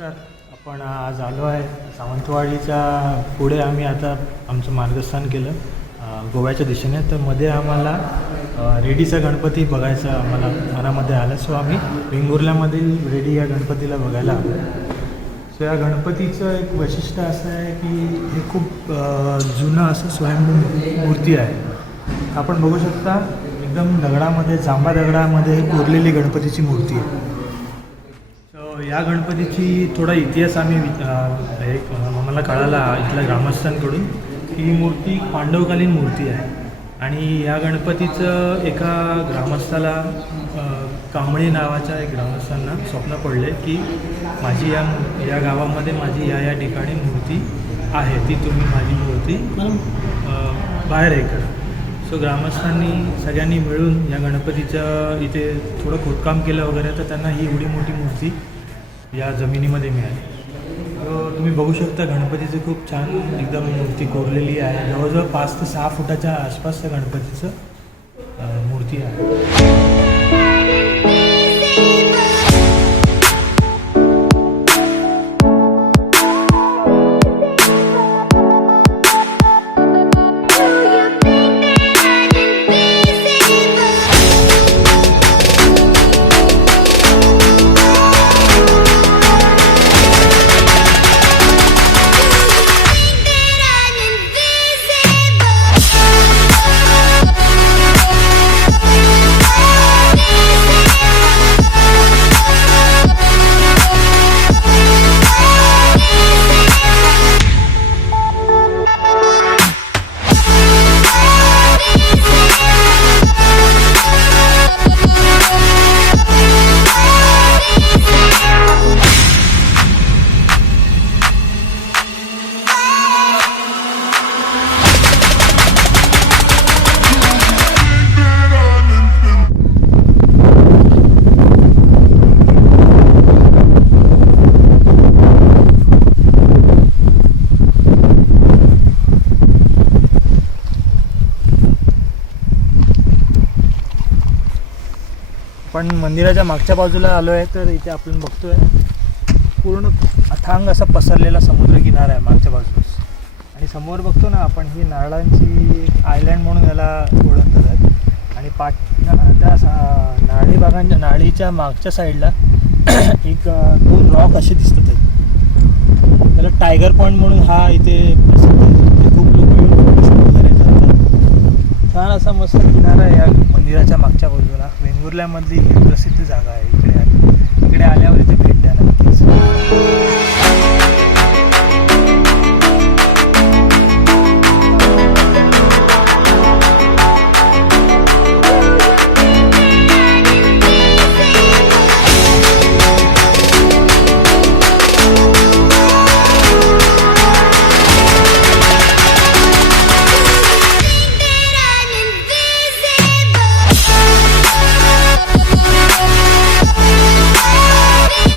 नमस्कार. आपण आज आलो आहे सावंतवाडीच्या पुढे आम्ही आता आमचं मार्गस्थान केलं गोव्याच्या दिशेने. तर मध्ये आम्हाला रेडीचा गणपती बघायचा आम्हाला मनामध्ये आलं. सो आम्ही वेंगुर्ल्यामधील रेडी या गणपतीला बघायला आलो. सो या गणपतीचं एक वैशिष्ट्य असं आहे की हे खूप जुनं असं स्वयंभू मूर्ती आहे. आपण बघू शकता एकदम दगडामध्ये जांभा दगडामध्ये कोरलेली गणपतीची मूर्ती आहे. या गणपतीची थोडा इतिहास आम्ही वि- एक आम्हाला कळाला इथल्या ग्रामस्थांकडून ही मूर्ती पांडवकालीन मूर्ती आहे. आणि या गणपतीचं एका ग्रामस्थाला कांबळी नावाच्या एक ग्रामस्थांना स्वप्न पडले की माझी या या गावामध्ये माझी या या ठिकाणी मूर्ती आहे. ती तुम्ही माझी मूर्ती बाहेर हे करा. सो ग्रामस्थांनी सगळ्यांनी मिळून या गणपतीचं इथे थोडं खोदकाम केलं वगैरे तर त्यांना ही एवढी मोठी मूर्ती या जमिनीमध्ये मिळाली. तुम्ही बघू शकता गणपतीचं खूप छान एकदम मूर्ती कोरलेली आहे. जवळजवळ पाच ते सहा फुटाच्या आसपास त्या गणपतीचं मूर्ती आहे. पण मंदिराच्या मागच्या बाजूला आलो आहे तर इथे आपण बघतोय पूर्ण अथांग असा पसरलेला समुद्र किनारा आहे मागच्या बाजूस. आणि समोर बघतो ना आपण ही नारळांची आयलँड म्हणून याला ओळखतात. आहेत आणि पाठ त्या सा- नारळी बागांच्या नाळीच्या मागच्या साईडला एक दोन रॉक असे दिसतात. आहेत त्याला टायगर पॉईंट म्हणून हा इथे प्रसिद्ध आहे इथे खूप लोक येऊन फोटोशूट वगैरे करतात छान असा मस्त किनारा आहे या मंदिराच्या मागच्या बाजूला. वेंगुर्ल्यामधली ही प्रसिद्ध जागा आहे. इकडे इकडे आल्यावर इथे भेट द्यायला.